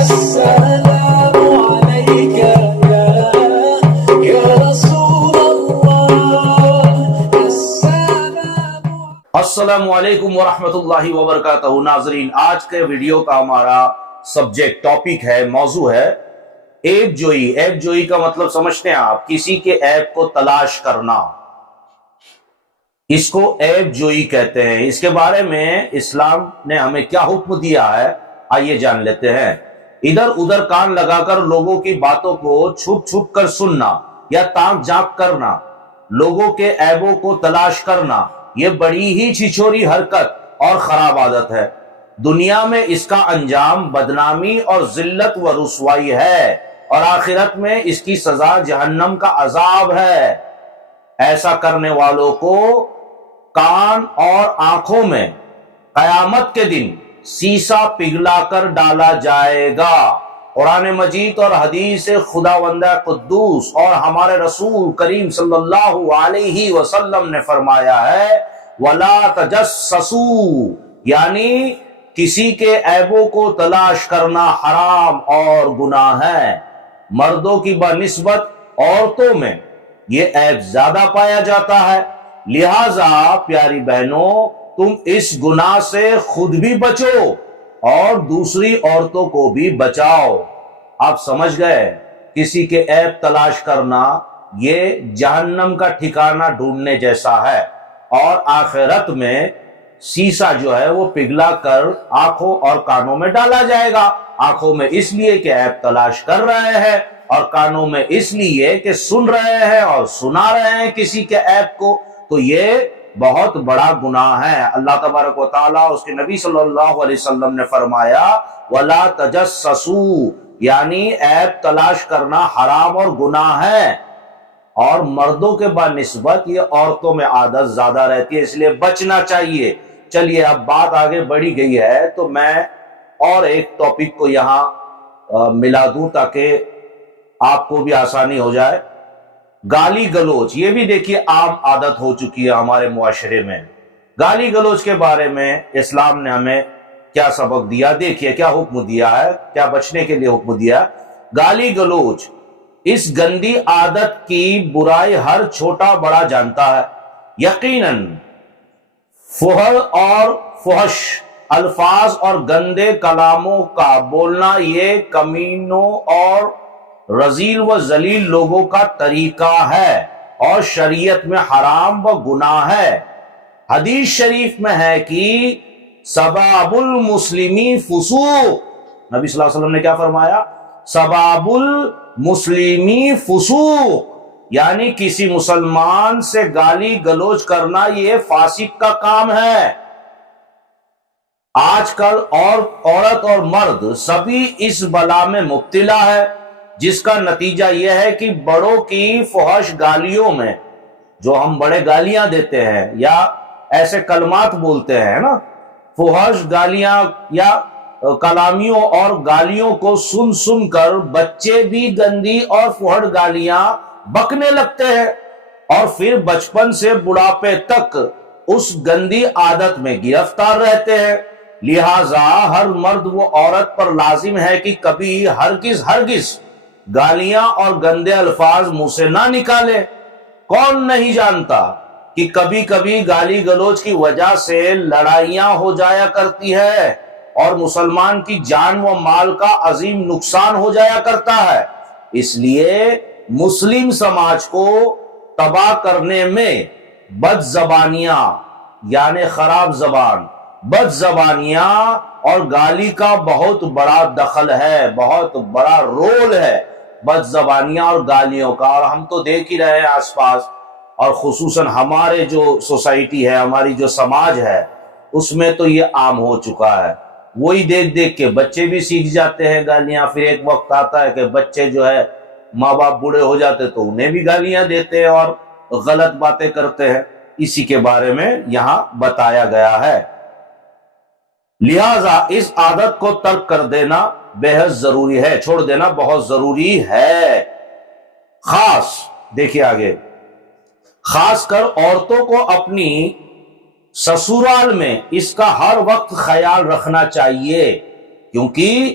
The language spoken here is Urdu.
السلام عليك يا رسول الله السلام علیکم ورحمۃ اللہ وبرکاتہ۔ ناظرین، آج کے ویڈیو کا ہمارا سبجیکٹ ٹاپک ہے، موضوع ہے عیب جوئی۔ عیب جوئی کا مطلب سمجھتے ہیں آپ؟ کسی کے عیب کو تلاش کرنا، اس کو عیب جوئی کہتے ہیں۔ اس کے بارے میں اسلام نے ہمیں کیا حکم دیا ہے، آئیے جان لیتے ہیں۔ ادھر ادھر کان لگا کر لوگوں کی باتوں کو چھپ چھپ کر سننا یا تاک جھانک کرنا، لوگوں کے عیبوں کو تلاش کرنا، یہ بڑی ہی چھچوری حرکت اور خراب عادت ہے۔ دنیا میں اس کا انجام بدنامی اور ذلت و رسوائی ہے، اور آخرت میں اس کی سزا جہنم کا عذاب ہے۔ ایسا کرنے والوں کو کان اور آنکھوں میں قیامت کے دن سیسا پگھلا کر ڈالا جائے گا۔ قرآن مجید اور حدیث خداوند قدوس اور ہمارے رسول کریم صلی اللہ علیہ وسلم نے فرمایا ہے وَلَا تَجَسَّسُوا، یعنی کسی کے عیبوں کو تلاش کرنا حرام اور گناہ ہے۔ مردوں کی بنسبت عورتوں میں یہ عیب زیادہ پایا جاتا ہے، لہذا پیاری بہنوں تم اس گناہ سے خود بھی بچو اور دوسری عورتوں کو بھی بچاؤ۔ آپ سمجھ گئے، کسی کے عیب تلاش کرنا یہ جہنم کا ٹھکانہ ڈھونڈنے جیسا ہے، اور آخرت میں سیسا جو ہے وہ پگھلا کر آنکھوں اور کانوں میں ڈالا جائے گا۔ آنکھوں میں اس لیے کہ عیب تلاش کر رہے ہیں، اور کانوں میں اس لیے کہ سن رہے ہیں اور سنا رہے ہیں کسی کے عیب کو، تو یہ بہت بڑا گناہ ہے۔ اللہ تبارک و تعالیٰ، اس کے نبی صلی اللہ علیہ وسلم نے فرمایا وَلَا تَجَسَّسُوا، یعنی عیب تلاش کرنا حرام اور گناہ ہے، اور مردوں کے بنسبت یہ عورتوں میں عادت زیادہ رہتی ہے، اس لیے بچنا چاہیے۔ چلیے اب بات آگے بڑھی گئی ہے تو میں اور ایک ٹاپک کو یہاں ملا دوں تاکہ آپ کو بھی آسانی ہو جائے۔ گالی گلوچ، یہ بھی دیکھیے عام عادت ہو چکی ہے ہمارے معاشرے میں۔ گالی گلوچ کے بارے میں اسلام نے ہمیں کیا سبق دیا، دیکھیے کیا حکم دیا ہے، کیا بچنے کے لیے حکم دیا ہے۔ گالی گلوچ، اس گندی عادت کی برائی ہر چھوٹا بڑا جانتا ہے۔ یقیناً فحل اور فحش الفاظ اور گندے کلاموں کا بولنا یہ کمینوں اور رذیل و ذلیل لوگوں کا طریقہ ہے، اور شریعت میں حرام و گناہ ہے۔ حدیث شریف میں ہے کہ سباب المسلمی فسوق، نبی صلی اللہ علیہ وسلم نے کیا فرمایا؟ سباب المسلمی فسوق، یعنی کسی مسلمان سے گالی گلوچ کرنا یہ فاسق کا کام ہے۔ آج کل عورت اور مرد سبھی اس بلا میں مبتلا ہے، جس کا نتیجہ یہ ہے کہ بڑوں کی فحش گالیوں میں، جو ہم بڑے گالیاں دیتے ہیں یا ایسے کلمات بولتے ہیں نا، فحش گالیاں یا کلامیوں اور گالیوں کو سن سن کر بچے بھی گندی اور فحش گالیاں بکنے لگتے ہیں، اور پھر بچپن سے بڑھاپے تک اس گندی عادت میں گرفتار رہتے ہیں۔ لہذا ہر مرد و عورت پر لازم ہے کہ کبھی ہرگز گالیاں اور گندے الفاظ منہ سے نہ نکالے۔ کون نہیں جانتا کہ کبھی کبھی گالی گلوچ کی وجہ سے لڑائیاں ہو جایا کرتی ہے، اور مسلمان کی جان و مال کا عظیم نقصان ہو جایا کرتا ہے۔ اس لیے مسلم سماج کو تباہ کرنے میں بد زبانیاں یعنی خراب زبان، بد زبانیاں اور گالی کا بہت بڑا دخل ہے، بہت بڑا رول ہے بد زبانیاں اور گالیوں کا۔ اور ہم تو دیکھ ہی رہے ہیں آس پاس، اور خصوصاً ہمارے جو سوسائٹی ہے، ہماری جو سماج ہے، اس میں تو یہ عام ہو چکا ہے۔ وہی دیکھ دیکھ کے بچے بھی سیکھ جاتے ہیں گالیاں، پھر ایک وقت آتا ہے کہ بچے جو ہے ماں باپ بوڑھے ہو جاتے تو انہیں بھی گالیاں دیتے ہیں اور غلط باتیں کرتے ہیں۔ اسی کے بارے میں یہاں بتایا گیا ہے۔ لہذا اس عادت کو ترک کر دینا بے حد ضروری ہے، چھوڑ دینا بہت ضروری ہے۔ دیکھیے آگے، خاص کر عورتوں کو اپنی سسرال میں اس کا ہر وقت خیال رکھنا چاہیے، کیونکہ